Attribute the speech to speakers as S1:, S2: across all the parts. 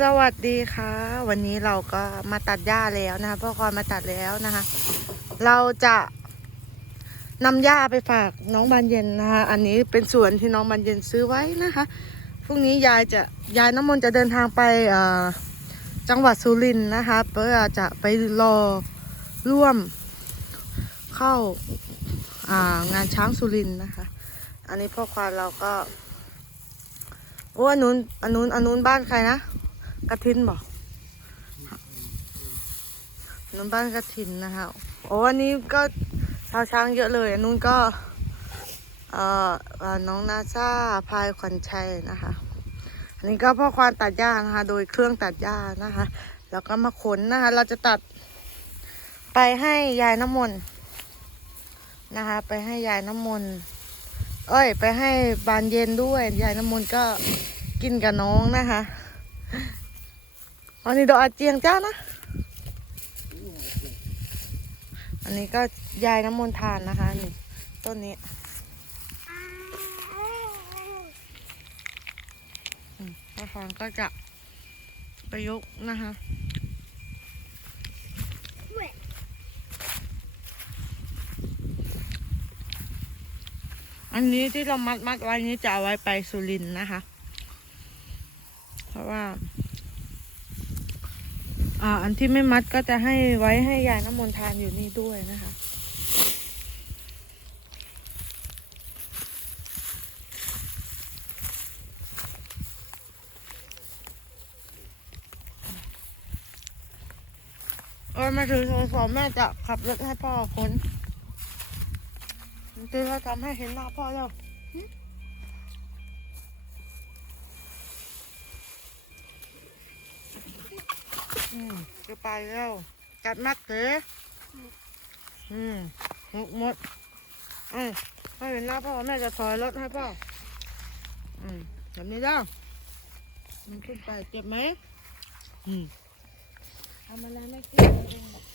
S1: สวัสดีค่ะ วันนี้เราก็มาตัดหญ้าแล้วนะคะพ่อคอมาตัดแล้วนะคะ เราจะนำหญ้าไปฝากน้องบานเย็นนะคะ อันนี้เป็นสวนที่น้องบานเย็นซื้อไว้นะคะพรุ่งนี้ยายจะยายน้ำมนต์จะเดินทางไปจังหวัดสุรินทร์นะคะเพื่อจะไปรอร่วมเข้าางานช้างสุรินทร์นะคะ อันนี้พ่อควานเราก็โอ้อันนู้นอันนู้นอันนู้นบ้านใครนะ กระทินบอกนนู้นบ้านกระทินนะคะโอ้อันนี้ก็ชาวช้างเยอะเลยนนู้นก็เอ่อเอ่อน้องนาซาพายขวัญชัยนะคะ อันนี้ก็พ่อควานตัดหญ้านะคะ โดยเครื่องตัดหญ้านะคะ แล้วก็มาขนนะคะ เราจะตัดไปให้ยายน้ำมนต์นะคะ ไปให้ยายน้ำมนต์เอ้ย ไปให้บานเย็นด้วย ยายน้ำมนต์ก็กินกับน้องนะคะ อันนี้ดอกอาเจียงเจ้านะ อันนี้ก็ยายน้ำมนทานนะคะนี่ต้นนี้อืมพ่อฟางก็จะไปยกนะคะอันนี้ที่เรามัดมัดไว้นี้จะเอาไว้ไปสุรินนะคะ เพราะว่า อ่า อันที่ไม่มัดก็จะให้ไว้ให้ยายน้ำมนต์ทานอยู่นี่ด้วยนะคะ เออมาถือโทรศัพท์แม่จะขับรถให้พ่อคนตีเราทำให้เห็นหน้าพ่อแล้ว อืมจะไปแล้ว กัดมัดเต๋อืมหกหมดอืมให้เห็นหน้าพ่อแม่จะถอยรถให้พ่อ อืมแบบนี้แล้ามันขึ้นไปเจ็บไหมอืม
S2: ทำอะไรไม่คิดเลยก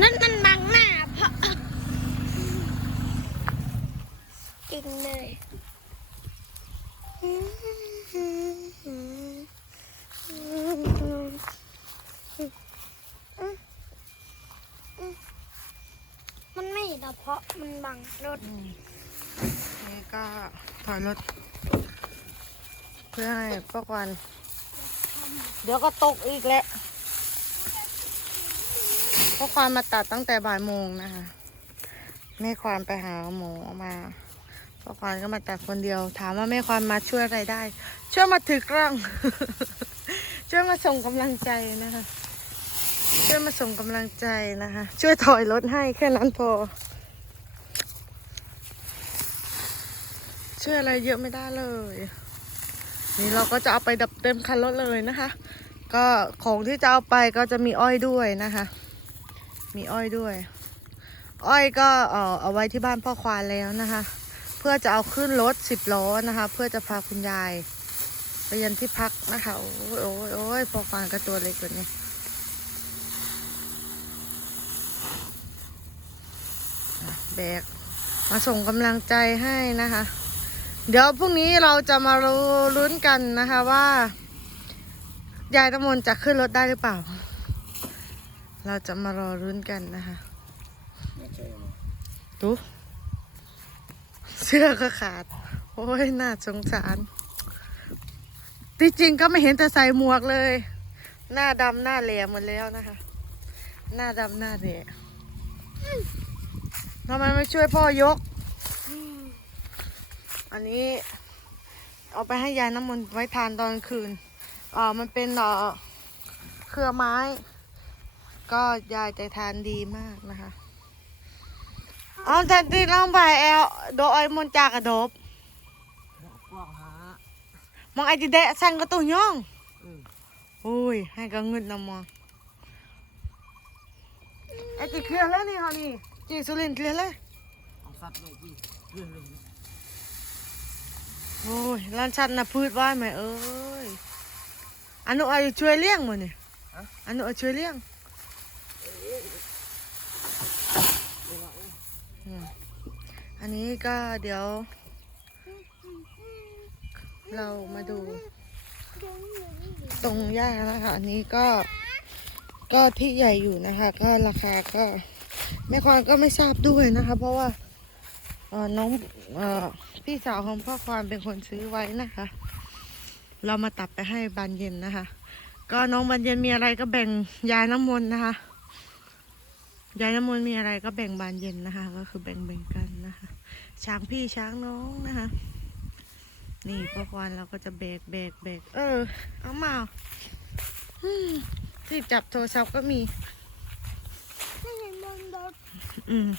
S2: นั่นมันบังหน้าเพราะจริง เลยมันไม่เห็นเพราะมันบังรถ
S1: นี่ก็ถอยรถ เพื่อให้พวกวัน เดี๋ยวก็ตกอีกแหล้วพวกความมาตัดตั้งแต่บ่ายโมงนะคะแม่ควานไปหาหมอมา พวกควานก็มาตัดคนเดียว ถามว่าแม่ควานมาช่วยอะไรได้ ช่วยมาถือกล้อง ช่วยมาส่งกำลังใจนะคะ ช่วยมาส่งกำลังใจนะคะ ช่วยถอยรถให้แค่นั้นพอ ช่วยอะไรเยอะไม่ได้เลย นี่เราก็จะเอาไปดับเต็มคันรถเลยนะคะ ก็ของที่จะเอาไปก็จะมีอ้อยด้วยนะคะ มีอ้อยด้วย อ้อยก็เอ่อเอาไว้ที่บ้านพ่อควานแล้วนะคะ พื่อจะเอาขึ้นรถสิบล้อนะคะ เพื่อจะพาคุณยายไปยันที่พักนะคะ โอ้ยโอ้ยโอ้ยพ่อควานก็ตัวเล็กกว่านี้อะแบกมาส่งกำลังใจให้นะคะ เดี๋ยวพรุ่งนี้เราจะมารู้ลุ้นกันนะคะว่า ยายน้ำมนต์จะขึ้นรถได้หรือเปล่า เราจะมารอลุ้นกันนะคะดู เสื้อก็ขาด โอ้ยน่าสงสารที่จริงก็ไม่เห็นแต่ใส่หมวกเลย หน้าดำหน้าแหลมหมดแล้วนะคะ หน้าดำหน้าแหลมทำไมไม่ช่วยพ่อยก อันนี้ เอาไปให้ยายน้ำมนต์ไว้ทานตอนคืนอ่ามันเป็นเอ่อเครือไม้ ก็ยายจะทานดีมากนะคะ เอาแต่ที่น้องไปแอลโดยมนต์จากกระดบ
S3: กว้างฮะ
S1: มองไอจิเดะสั่งก็ตัวย่อง
S3: อืม
S1: โอ้ยให้ก็เงินนำมองไอจิเคลียร์แล้วนี่เขานี่จีสุรินทร์เคลียร์เลย
S3: เอาสัตว์เลยจีเรื่องเลย
S1: โอ้ยร้านชัดนะพืชว่านไหมเอ้ยอันนู้นเอาช่วยเลี้ยงมั้เนี่ยอันนู้นเอาช่วยเลี้ยงอืม อันนี้ก็เดี๋ยว เรามาดู ตรงหญ้านะคะ อันนี้ก็ ก็ที่ใหญ่อยู่นะคะ ก็ราคาก็แม่ควานก็ไม่ทราบด้วยนะคะ เพราะว่าน้องอพี่สาวของพ่อควานเป็นคนซื้อไว้นะคะ เรามาตัดไปให้บานเย็นนะคะ ก็น้องบานเย็นมีอะไรก็แบ่งยายน้ำมนต์นะคะยายน้ำมนต์มีอะไรก็แบ่งบานเย็นนะคะ ก็คือแบ่งแบ่งๆกันนะคะ ช้างพี่ช้างน้องนะคะ นี่พ่อควานเราก็จะแบกแบกแบกเออ เอามาที่จับโทรศัพท์ก็มีอืม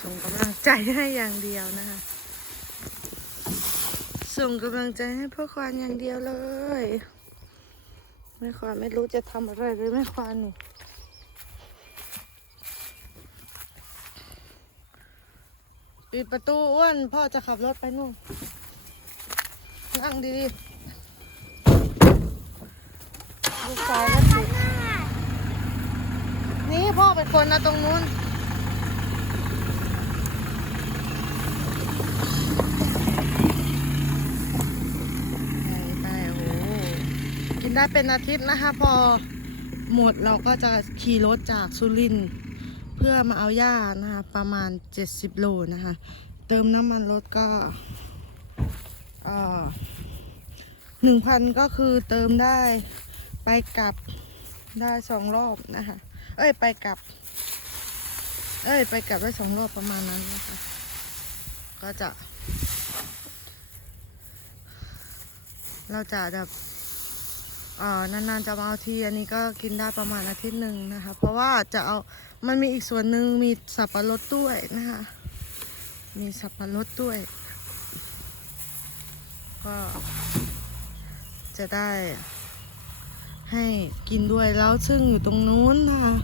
S1: ส่งกำลังใจให้อย่างเดียวนะคะ ส่งกำลังใจให้พ่อควานอย่างเดียวเลย แม่ควานไม่รู้จะทำอะไรเลยแม่ควานนี่ ปิดประตูอ้วนพ่อจะขับรถไปนู่นนั่งดีๆลูกชายก็ติดนี่พ่อเป็นคนนะตรงนู้นไปโอ้คินได้เป็นอาทิตย์นะคะ พอหมดเราก็จะขี่รถจากสุรินทร์ เพื่อมาเอาหญ้านะคะ ประมาณ 70 โลนะคะ เติมน้ำมันรถก็หนึ่งพันก็คือเติมได้ไปกลับได้สองรอบนะคะ เอ้ยไปกลับ เอ้ยไปกลับได้สองรอบประมาณนั้นนะคะ ก็จะ เราจะแบบ นานๆจะมาเอาทีอันนี้ก็กินได้ประมาณอาทิตย์หนึ่งนะคะ เพราะว่าจะเอามันมีอีกส่วนหนึ่งมีสับปะรดด้วยนะคะ มีสับปะรดด้วย ก็จะได้ให้กินด้วยแล้วซึ่งอยู่ตรงนู้นนะคะ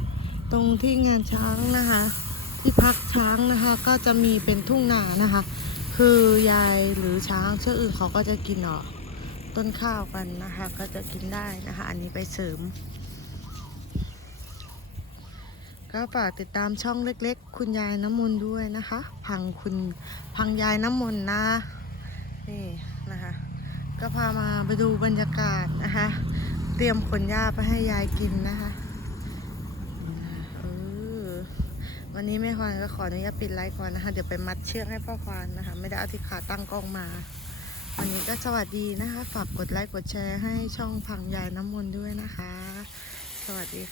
S1: ตรงที่งานช้างนะคะ ที่พักช้างนะคะ ก็จะมีเป็นทุ่งนานะคะ คือยายหรือช้างเชื่ออื่นเขาก็จะกินเนาะ ต้นข้าวกันนะคะ ก็จะกินได้นะคะ อันนี้ไปเสริม ก็ฝากติดตามช่องเล็กๆ คุณยายน้ำมนต์ด้วยนะคะ พังคุณพังยายน้ำมนต์นะนี่นะคะ ก็พามาไปดูบรรยากาศนะคะ เตรียมขนหญ้าไปให้ยายกินนะคะวันนี้แม่ควานก็ขออนุญาตปิดไลฟ์ก่อนนะคะ เดี๋ยวไปมัดเชือกให้พ่อควานนะคะ ไม่ได้เอาที่ขาตั้งกล้องมา วันนี้ก็สวัสดีนะคะ ฝากกดไลค์กดแชร์ให้ช่องพังยายน้ำมนต์ด้วยนะคะ สวัสดีค่ะ